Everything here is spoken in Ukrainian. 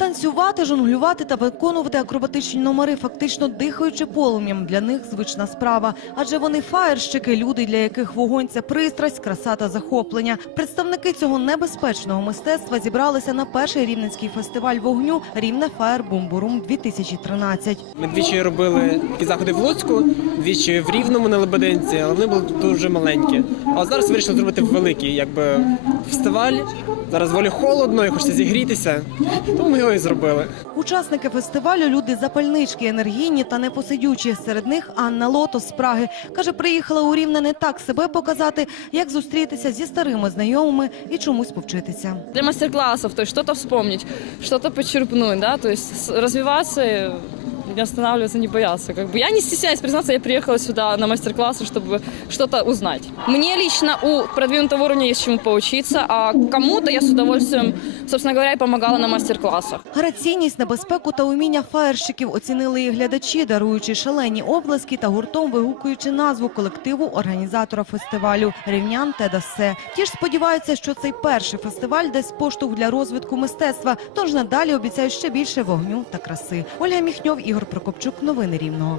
Танцювати, жонглювати та виконувати акробатичні номери, фактично дихаючи полум'ям, для них звична справа. Адже вони фаєрщики, люди, для яких вогонь це пристрасть, краса та захоплення. Представники цього небезпечного мистецтва зібралися на перший рівненський фестиваль вогню Рівне Фаєр Бумбурум 2013 Ми двічі робили такі заходи в Луцьку, двічі в Рівному на Лебединці, але вони були дуже маленькі. А зараз вирішили зробити великий якби, фестиваль. Зараз волі холодно і хочеться зігрітися, тому ми його і зробили. Учасники фестивалю люди запальнички, енергійні та непосидючі. Серед них Анна Лото з Праги каже, приїхала у Рівне не так себе показати, як зустрітися зі старими знайомими і чомусь повчитися. для мастер-классов, то есть что-то вспомнить, что-то подчерпнуть, да, то есть с- развиваться, и не останавливаться, не бояться. Как бы я не стесняюсь признаться, я приехала сюда на мастер-классы, чтобы что-то узнать. Мне лично у продвинутого уровня есть чему поучиться, а кому-то я с удовольствием, собственно говоря, и помогала на мастер-классах. Граційність, небезпеку та уміння фаєрщиків оцінили і глядачі, даруючи шалені обласки та гуртом вигукуючи назву колективу організатора фестивалю Рівнян Тедасе. Ті ж сподіваються, що цей перший фестиваль дасть поштовх для розвитку мистецтва, тож надалі обіцяють ще більше вогню та краси. Ольга Міхньов, Ігор Прокопчук. Новини Рівного.